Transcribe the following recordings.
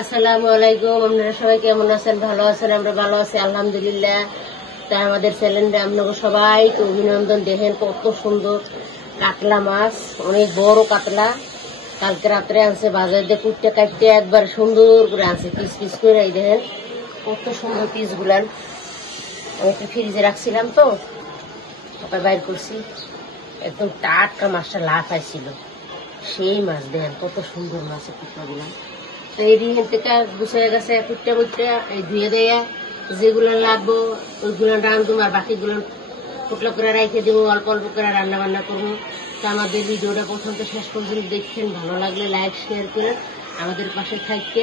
আসসালামু আলাইকুম। আপনারা সবাই কেমন আছেন? ভালো আছেন? আমরা ভালো আছি আলহামদুলিল্লাহ। তাই আমাদের চ্যানেলটা আপনাকে সবাইকে অভিনন্দন। দেখেন কত সুন্দর কাতলা মাছ, অনেক বড় কাতলা। কালকে রাত্রে আনছে বাজার দিয়ে কুটতে কাটতে একবার সুন্দর করে আনছে পিস পিস করে। এই দেখেন কত সুন্দর পিস গুলান। আমি একটু ফ্রিজে রাখছিলাম তো সবাই বাইর করছি। একদম টাটকা মাছটা লাফাইছিল। সেই মাছ দেখেন কত সুন্দর মাছের টুকরা গুলান। তো এই থেকে গুছিয়ে গেছে কুটটা কুটটা এই ধুয়ে দেয়া যেগুলো লাগবো ওইগুলো রান্ধুম, আর বাকিগুলো টুকরা করে রেখে দেবো। অল্প অল্প করে রান্না বান্না করবো। তো আমাদের ভিডিওটা প্রথম তো শেষ পর্যন্ত দেখছেন, ভালো লাগলে লাইক শেয়ার করে আমাদের পাশে থাকতে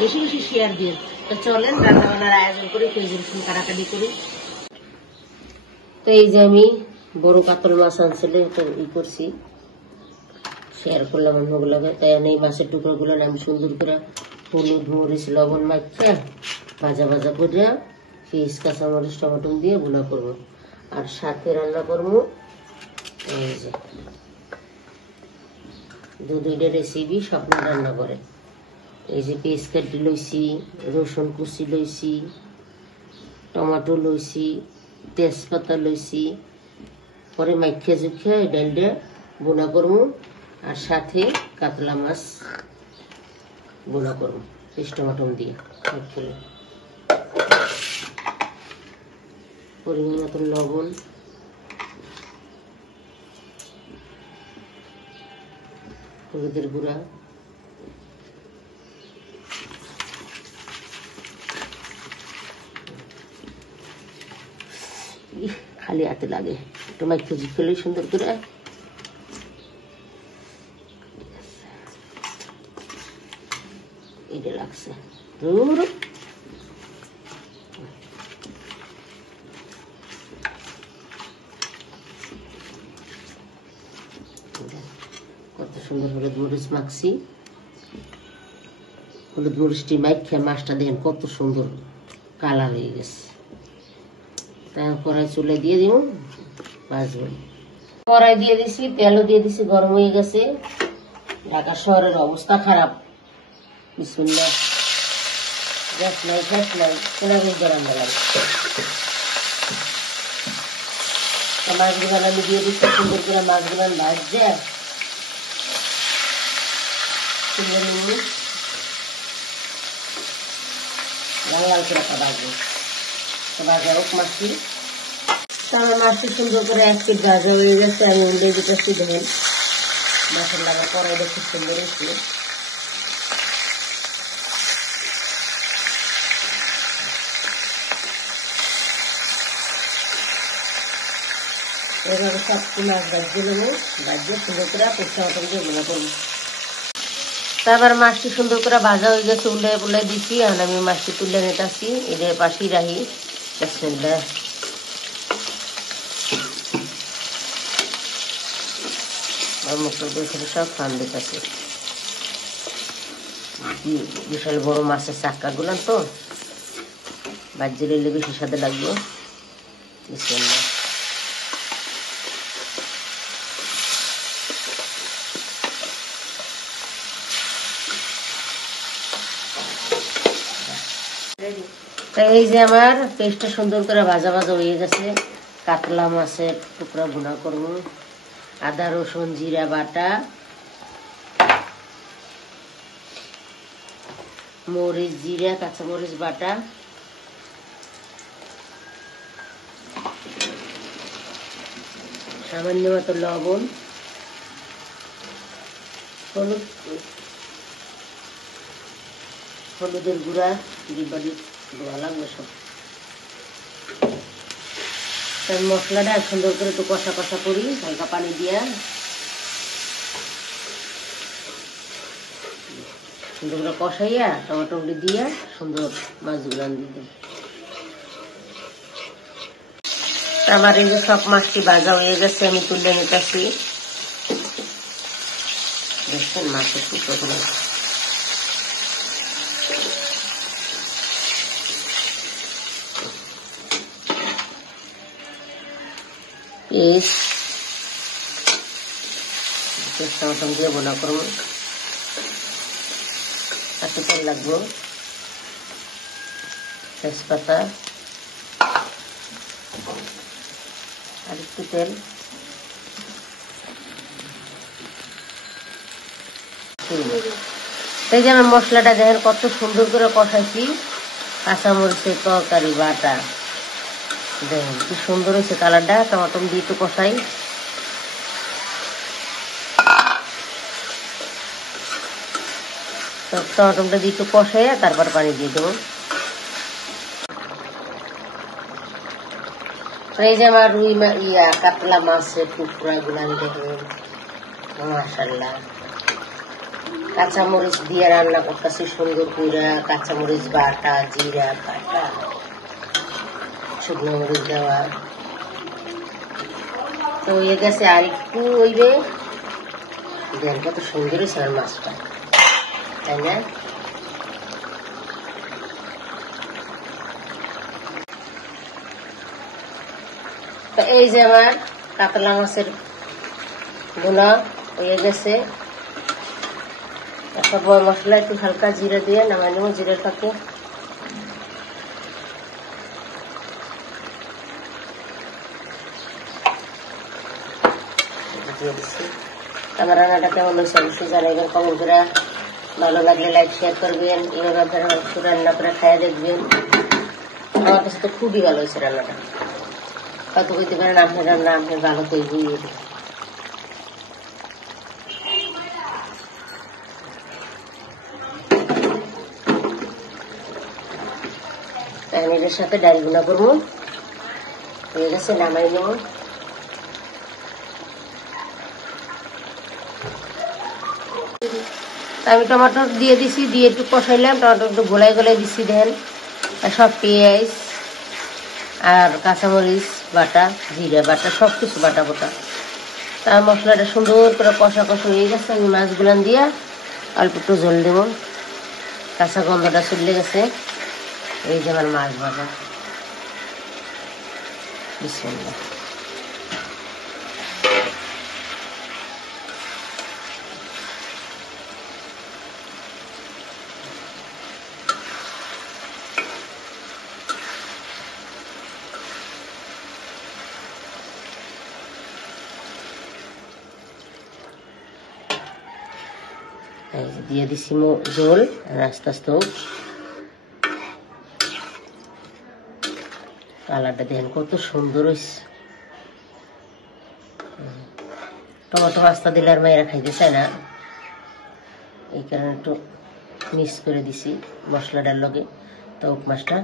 বেশি বেশি শেয়ার দিন। তো চলেন রান্না বান্নার আয়োজন করি, পেঁয়াজ রসুন কাটাকাটি করি। তো এই যে আমি বড় কাতল মাছ আনছিলে তো ই করছি, শেয়ার করলাম অন্যগুলোকে। তাই এই মাছের টুকরো গুলো আমি সুন্দর করে হলুদ মরিচ লবণ মাখিয়ে ভাজা ভাজা করে পেঁয়াজ কাঁচামরিচ টমেটো দিয়ে ভুনা করবো। আর সাথে রান্না করবো এই যে দুইটা রেসিপি স্বপ্ন রান্না করে। এই যে পেঁয়াজ কাটি লইছি, রসুন কুচি লইছি, টমেটো লইছি, তেজপাতা লইছি, পরে মাখিয়ে জুখিয়ে এই ডালটা ভুনা করবো। আর সাথে কাতলা মাছ ভুনা করবো পেঁয়াজ টমেটো দিয়ে। পরিমাণ মতো লবণ, হলুদের গুঁড়া, খালি হাতে লাগে একটু মাইকে খেলে সুন্দর করে। এটা লাগছে কত সুন্দর হলুদ মরিচ মাখছি। হলুদ মরিচটি মাখিয়ে মাছটা দেখেন কত সুন্দর কালার হয়ে গেছে। তাই কড়াই চুলে দিয়ে দিব, ভাজবো। কড়াই দিয়ে দিছি, তেলও দিয়ে দিছি, গরম হয়ে গেছে। ঢাকা শহরের অবস্থা খারাপ। বিসমিল্লাহ। গ্যাস নাই কেনারি গরম দিলাম। মাছগুলো আমি দিয়ে দিচ্ছি সুন্দর করে। মাছগুলো ভাজছে সুন্দর লাল লাল করে ভাজবো। ভাজা হোক মাছটি। আমার মাছটি সুন্দর করে এক পিঠ ভাজা হয়ে গেছে। আমি উল্টে দিতেছি। দেখেন মাছের লাগা কড়াইটা খুব সুন্দর হয়েছে। এভাবে সবটি মাছ ভাজিয়ে নেবো। ভাজিয়ে সুন্দর করে পোস্তা মতন দিয়ে ভুনা করবো। তারপর মাছটি সুন্দর করে ভাজা হয়ে গেছে, উল্টে পুলে দিচ্ছি। আর আমি মাছটি তুলে নিতেছি, এদের পাশেই রাখি। সব ফান দিতেছি। বিশাল বড় মাছের চাক্কা গুলান তো ভাজিয়ে নিলে বেশি স্বাদে লাগবে। এই যে আমার পেস্টটা সুন্দর করে ভাজা ভাজা হয়ে গেছে। কাতলা মাছের টুকরা ভুনা করবো। আদা রসুন জিরা বাটা, মরিচ জিরা কাঁচামরিচ বাটা, সামান্য মতো লবণ, হলুদের গুঁড়া দিবালি দেওয়া লাগবে সব। মশলাটা সুন্দর করে একটু কষা কষা করি হালকা পানি দিয়া। সুন্দর করে কষাইয়া টমেটো দিয়া সুন্দর মাছগুলো দিতে। আমার এই যে সব মাছটি ভাজা হয়ে গেছে, আমি তুলে নিতেছি। দেখছেন মাছের টুকরোগুলো পেস্ট টমেটো দিয়ে ভুনা করবো। একটু তেল লাগবে, তেজপাতা আর একটু তেল, এই যে আমার মশলাটা দেখেন কত সুন্দর করে কষাইছি, কাঁচামরিচের তরকারি বাটা দেখেন কি সুন্দর হয়েছে কালারটা। টমেটো দিয়ে একটু কষাই, টমেটোটা দিয়ে একটু কষাইয়া তারপর পানি দিয়ে দেবো। এই যে আমার রুই কাতলা মাছের টুকরা গুলান দেখেন, মাশাআল্লাহ কাঁচামরিচ দিয়ে রান্না করতেছি সুন্দর করে, কাঁচামরিচ বাটা, জিরা বাটা, শুকনো মরিচ দেওয়া। তো হয়ে গেছে, আর একটু হইবে, দেখেন কত সুন্দর হয়েছে আমার মাছটা, তাই না? তো এই যে আমার কাতলা মাছের ভুনা হয়ে গেছে। একটা বড় মশলা একটু হালকা জিরা দিয়ে নামাই নেব, জিরের পাকে দিয়ে দিচ্ছি। আমার রান্নাটা কেমন হয়েছে অবশ্যই জানাবেন কমেন্ট করে। ভালো লাগলে লাইক শেয়ার করবেন, এইভাবে আপনারা রান্না করে খাইয়া দেখবেন। আমার কাছে তো খুবই ভালো হয়েছে রান্নাটা। হয়তো কইতে পারেন আপনার রান্না আপনার ভালো তৈরি হয়ে যাবে। এর সাথে ডাল গুনা করবো, হয়ে গেছে, নামাই নেব। আমি টমেটো দিয়ে দিছি, দিয়ে একটু কষাইলাম, টমেটো একটু গোলাই গোলাই দিচ্ছি দেন, সব পেঁয়াজ আর কাঁচামরিচ বাটা, জিরা বাটা, সব কিছু বাটা বোটা। তার মশলাটা সুন্দর করে কষা কষা হয়ে গেছে। আমি মাছগুলান দিয়া অল্প একটু জল দেবো, কাঁচা গন্ধটা চলে গেছে। এই যে আমার মাছ ভাজা, বিসমিল্লাহ। দিয়ে দিছি জল, আস্তে আস্তে হোক। কালারটা দেখেন কত সুন্দর হয়েছে। টমেটো পাস্তা দিলে আর মায়েরা খাইতে চায় না, এই কারণে একটু মিক্স করে দিছি মশলাটার লগে টক মাছটা।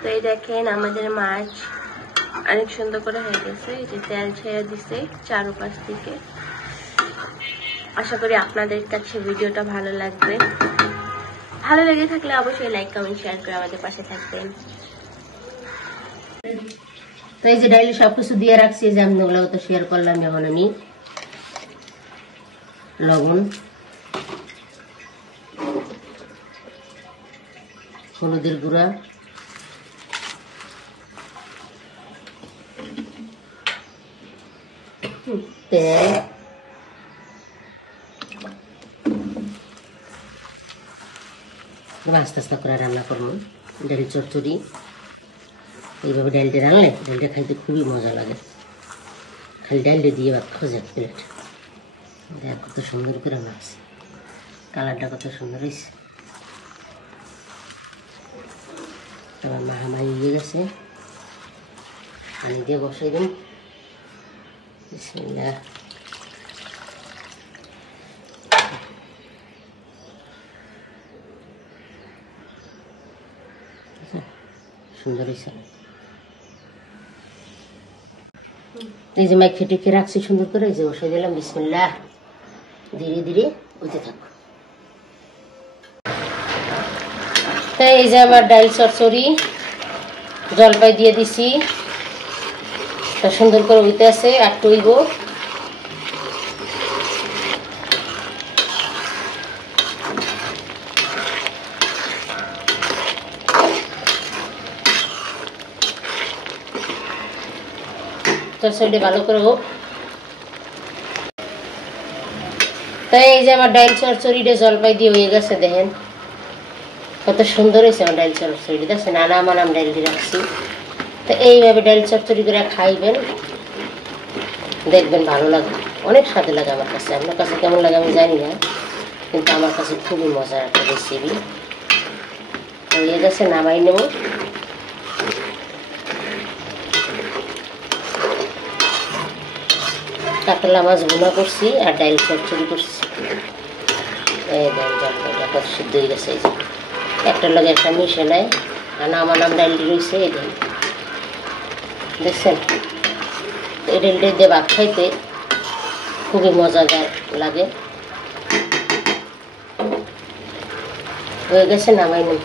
তো এই দেখেন আমাদের মাছ অনেক সুন্দর করে হয়ে গেছে, এই যে তেল ছেড়ে দিছে চারপাশ থেকে। আশা করি আপনাদের কাছে ভিডিওটা ভালো লাগবে। ভালো লেগে থাকলে অবশ্যই লাইক কমেন্ট শেয়ার করে আমাদের পাশে থাকবেন। তো এই যে ডাইলে সবকিছু দিয়ে রাখছি, যে আমি ওগুলো তো শেয়ার করলাম। এখন আমি লবণ, হলুদের গুঁড়া, তেল, আস্তে আস্তে করে রান্না করবো। ডাল চচ্চড়ি এইভাবে ডালটা রান্নলে ডালটা খাইতে খুবই মজা লাগে। খালি ডালটা দিয়ে ভাত খোঁজে এক প্লেট। দেখ কত সুন্দর করে মাছ, কালারটা কত সুন্দর হয়েছে। তোমার মাহামারি হয়ে গেছে, পানি দিয়ে বসাই দিন। বিসমিল্লাহ। সুন্দর হয়েছে। এই যে মাইক ফেটে রাখছি সুন্দর করে, এই যে বসাই দিলাম। বিসমিল্লাহ। ধীরে ধীরে উঠতে থাকো। তাই এই যে আমার ডাল চচ্চড়ি জলপাই দিয়ে দিছি, তা সুন্দর করে উঠতে আছে, আর টইব। চচ্চড়িটা ভালো করে হোক। তাই এই যে আমার ডাইল চচ্চড়িটা জলপাই দিয়ে হয়ে গেছে, দেখেন কত সুন্দর হয়েছে আমার ডাইল চচ্চড়ি। দেখছেন আনাম ডাইল দিয়ে রাখছি। তো এইভাবে ডাইল চচ্চড়ি করে খাইবেন, দেখবেন ভালো লাগবে, অনেক স্বাদে লাগে আমার কাছে। আপনার কাছে কেমন লাগে আমি জানি না, কিন্তু আমার কাছে খুবই মজার একটা রেসিপি। হয়ে গেছে, নামাই নেব। কাতলা মাছ ভুনা করছি আর ডাইল চচ্চড়ি করছি। এই ডাইল জলপাইটা কত সিদ্ধ হয়ে গেছে। এই যে একটার লগে একটা মিশে নেয়, আনাম ডাইলটি রয়েছে। এই ডাইল দেখছেন, এই ডাইলটা দিয়ে ভাত খাইতে খুবই মজাদার লাগে। হয়ে গেছে, নামাই নেব।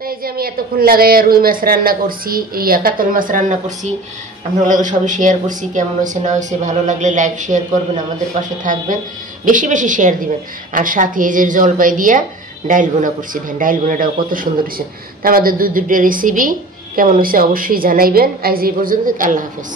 তো এই যে আমি এতক্ষণ লাগাইয়া রুই মাছ রান্না করছি, এই কাতল মাছ রান্না করছি, আপনার লগে সবই শেয়ার করছি। কেমন হয়েছে না হয়েছে, ভালো লাগলে লাইক শেয়ার করবেন, আমাদের পাশে থাকবেন, বেশি বেশি শেয়ার দিবেন। আর সাথে এই যে জলপাই দিয়া ডাইল বোনা করছি, দেখেন ডাইল বোনাটাও কত সুন্দর হয়েছে। তো আমাদের দুটো রেসিপি কেমন হয়েছে অবশ্যই জানাইবেন। আজ এই পর্যন্ত, আল্লাহ হাফেজ।